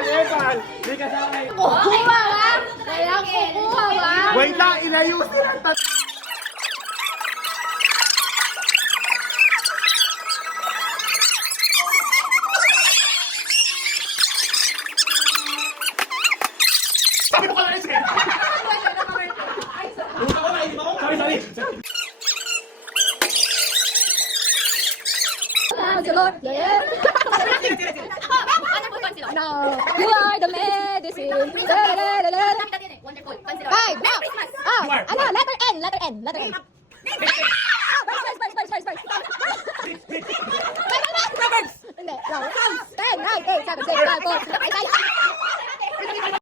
Eval! Di ka sa akin. Kukuha ba? Kaya kukuha ba? Wait lang, inayusin ang Sabi mo ka lang isa! Sorry! No, you are the medicine. Five. Ano? Letter N. Hindi. 10, 9, 8, 7, 6, 5, 4, 3,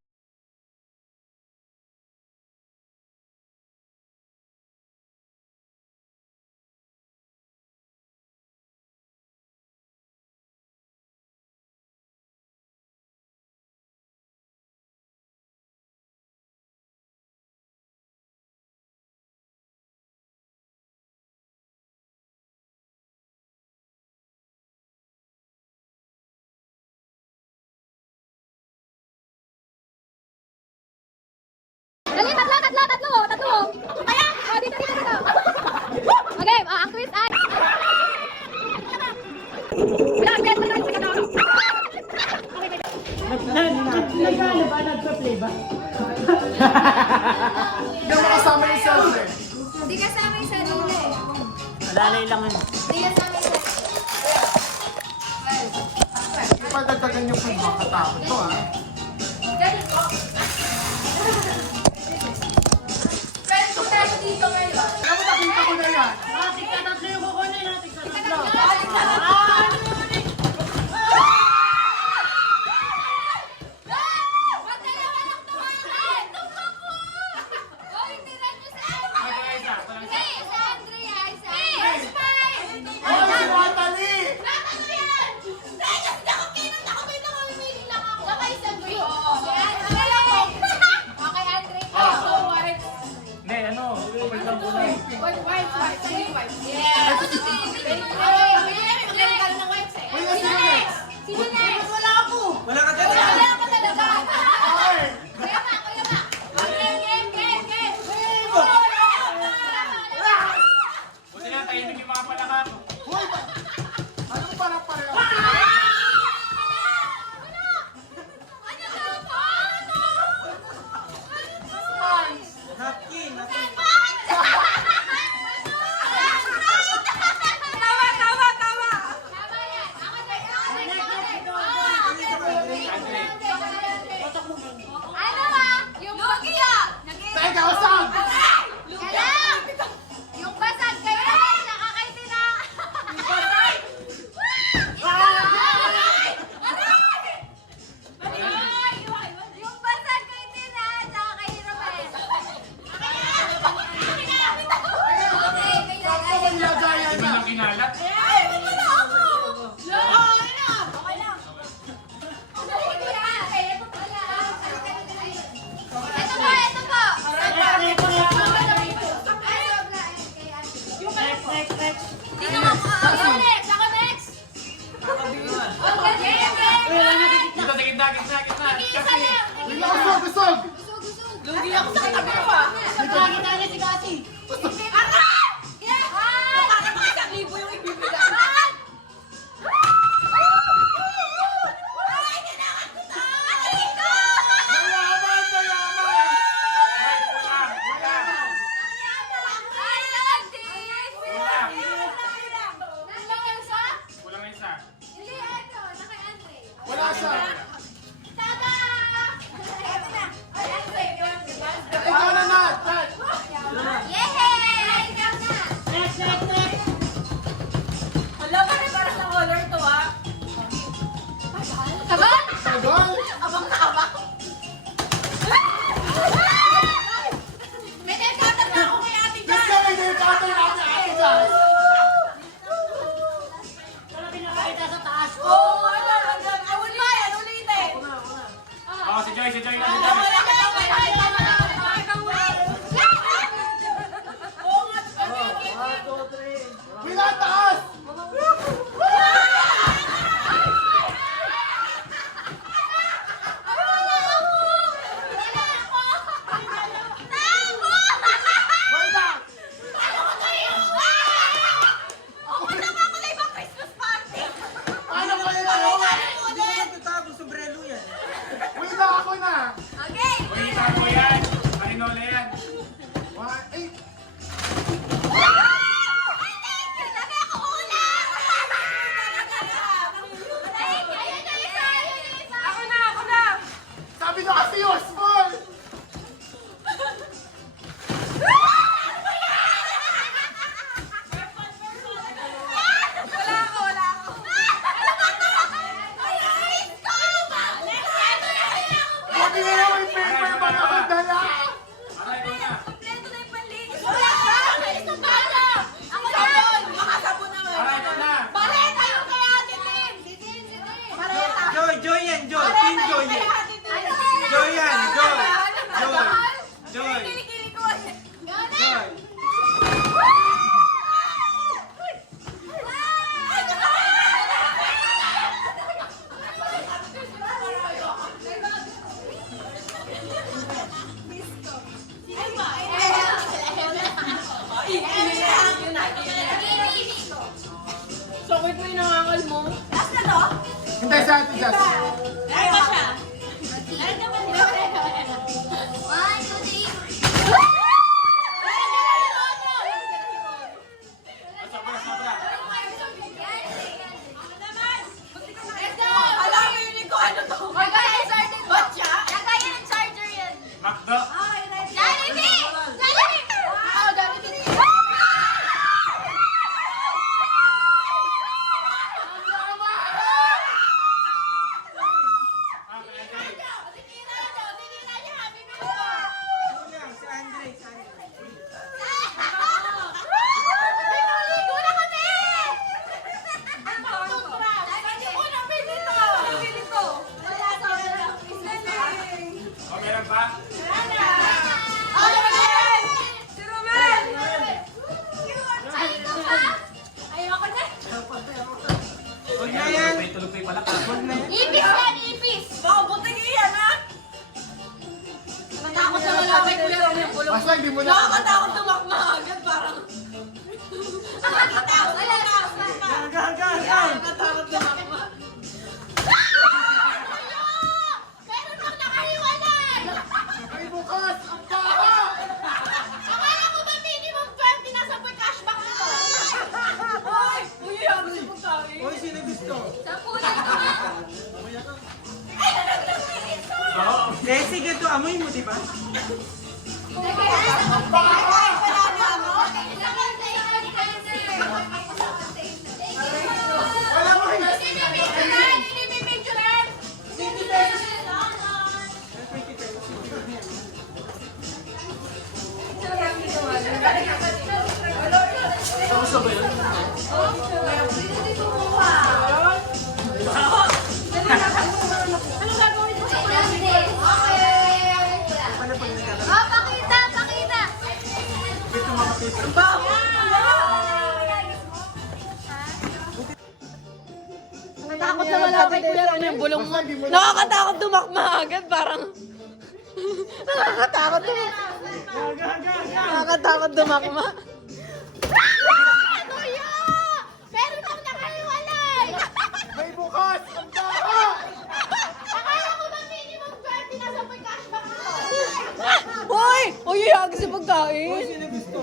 Dali, tatlo. Kaya? Oh, dito. Okay, ang quiz ay... Nag-ano ba? Nagpa-play ba? Hindi mo kasama yung seltzer. Hindi kasama yung sarili. Lalay lang yun. Hindi kasama yung sarili. Pagdagdagan yung food, makatakot to ah. Friends, kung tayo dito ngayon. Alam mo, nakita ko na yan. Tatlo yung kukunin natin. Tatlo. Oh, si Natalie! Hindi, ano? Kapag lang po na. Wala ka dyan. Buti na, tahimik yung mga palaka ko. Hoy, anong parang pareho? Napkin. Teka, usap! Yung basag kayo, nakakaitina. Yung basag kay Tina, saka kay Romel. Ako nilagayan Hindi na. na kinalat. Ito po. Dito nga po. Next. Ako next. Okay. Dito, sa gitna. Isa lang. Usog! Lugi ako sa katabi ko ah. Nagkakita niya si Kasi. Aray! Bakit mga 1,000 yung ibibigay? Ay, kailangan ko to! Aray ko! Mayaman! Ay, Adi! Sakit mo yung nangangal mo. Last na to? Hintay sa atin, Jazz. Ay ba siya? Sobra, sobra. Alam mo yun ko ano to? Ba't siya? Macdo. O, meron pa? Huwag na yan. May tulupay pala ka. Baka buti yan ha? Nakatakot na malapit ko yung bulong. Basta hindi mo na. Nakakatakot tumakma agad parang. Nakakatakot tumakma. Ay, bukas! Ang taha! Hoy! Uy, yan si pagkain. Hoy, sino gusto? Oo. Eh, sige to, amoy mo, di ba? Wala mo rin. Tapos na ba yun? Nakatakot na malapit ko yan. Ano yung bulong mo? Basta hindi mo na. Nakakatakot tumakma agad parang. Nakakatakot tumakma. Nakakatakot tumakma. May bukas! Ang taha! Hoy! Uy, yag sa pagkain. Sino gusto?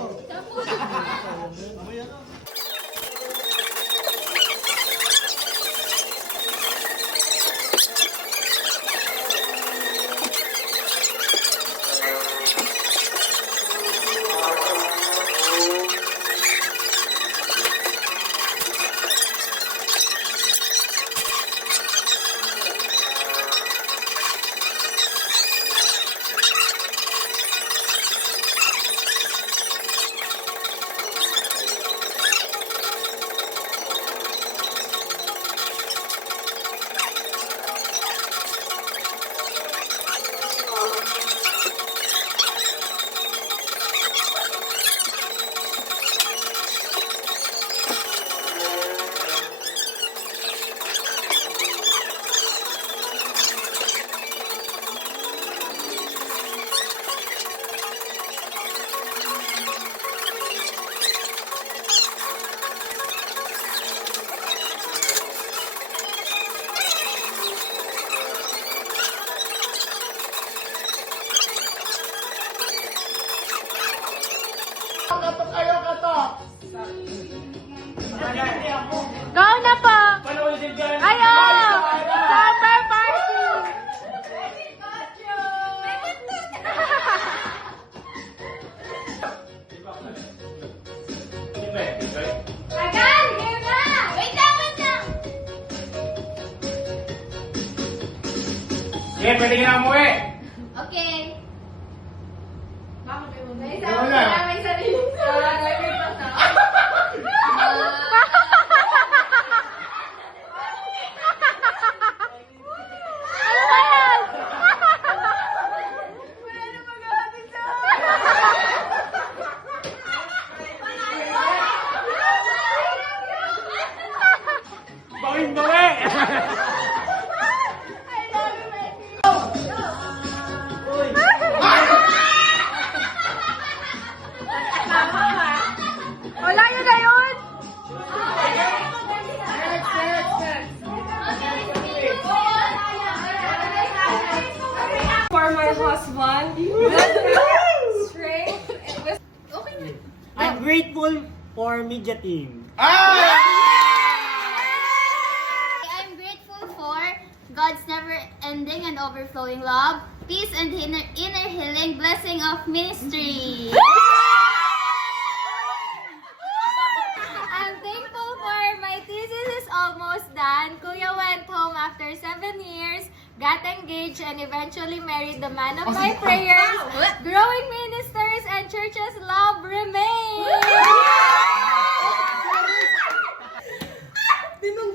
Katok kayo, katok! Go na po! Paano ulit dyan? Ayo! Summer party! Di ba? Enjoy? Agal! Game na! Wait lang, wait lang! Sige, pwede ka na umuwi. Okay. Wala. May sarili. Ano ba yan? Bawing bawi! for media team. I'm grateful for God's never-ending and overflowing love, peace and inner healing, blessing of ministry. I'm thankful for my thesis is almost done. Kuya went home after 7 years, got engaged, and eventually married the man of my prayers. Growing ministers and churches love remains.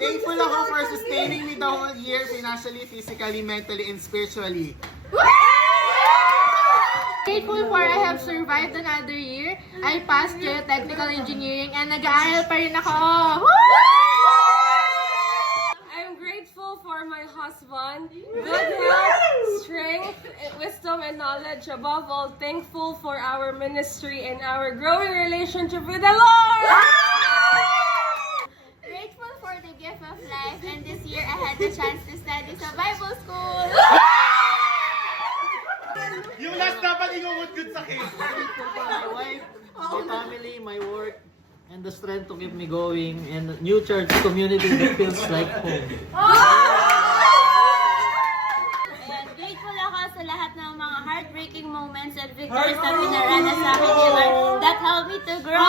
Thankful ako for sustaining me the whole year financially, physically, mentally, and spiritually. Grateful for I have survived another year. I passed geotechnical engineering and nag-aaral pa rin ako. I'm grateful for my husband, good health, strength, wisdom, and knowledge. Above all, thankful for our ministry and our growing relationship with the Lord. Grateful for the gift of life, and this year I had the chance to study sa Bible school. Yung last dapat ingungod-good sa cake. Grateful for my wife, my family, my work, and the strength to keep me going, and a new church community that feels like home. And grateful ako sa lahat ng mga heartbreaking moments and victories na pinaranas sa akin ni Lord that helped me to grow.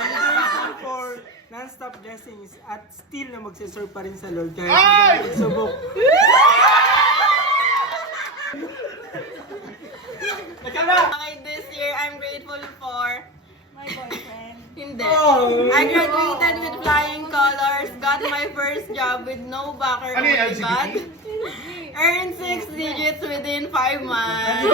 I'm grateful for non-stop blessings at still na magsiserve pa rin sa Lord kahit Ay! subok. Okay, this year I'm grateful for My boyfriend. Hindi. Oh. I graduated with flying colors, got my first job with no backer, Ano yung only LGBT? God. Earned 6 digits within 5 months.